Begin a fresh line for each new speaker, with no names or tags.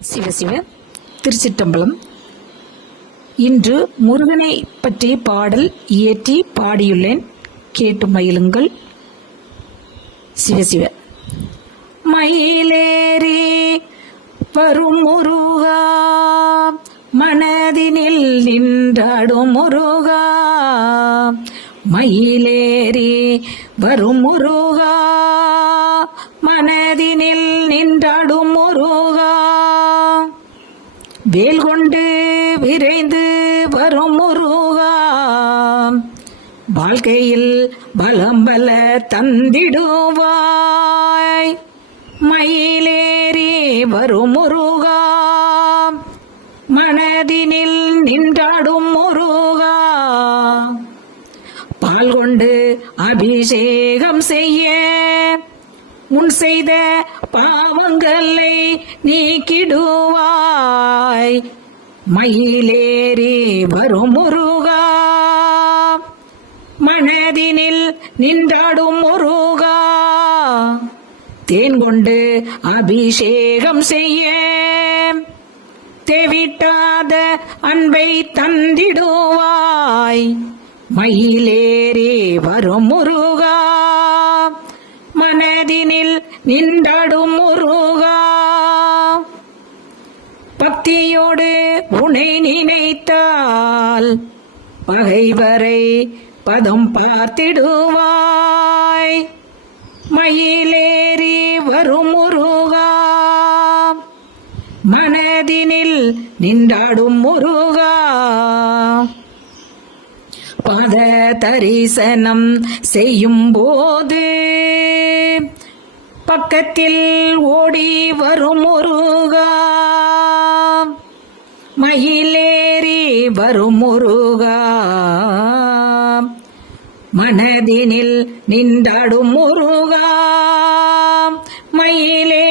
சிவசிவ திருச்சிட்டம்பலம் இன்று முருகனை பற்றிய பாடல் இயற்றி பாடியுள்ளேன். கேட்டு மயிலுங்கள் சிவசிவ. மயிலேறி வரும் முருகா மனதினில் நின்றாடும் முருகா மயிலேறி வரும் முருகா மனதினில் நின்றாடும் முருகா வேல் கொண்டு விரைந்து வரும் முருகா. வாழ்க்கையில் பலம் பல தந்திடுவாய். மயிலேறி வரும் முருகா. மனதினில் நின்றாடும் முருகா. பால் கொண்டு அபிஷேகம் செய்ய. முன் செய்த பாவங்களை நீக்கிடுவாய். மயிலேறி வரும் முருகா. மனதினில் நின்றாடும் முருகா. தேன் கொண்டு அபிஷேகம் செய்ய. தேவிட்டாத அன்பை தந்திடுவாய். மயிலேறி வரும் முருகா. மனதினில் நின்றாடும் முருகா. பக்தியோடு உனை நினைத்தால் பகைவரை பதம் பார்த்திடுவாய். மயிலேறி வரும் முருகா. மனதினில் நின்றாடும் முருகா. பத தரிசனம் செய்யும் போது பக்கத்தில் ஓடி வரும் முருகா. மயிலேறி வரும் முருகா. மனதினில் நின்றாடும் முருகா. மயிலே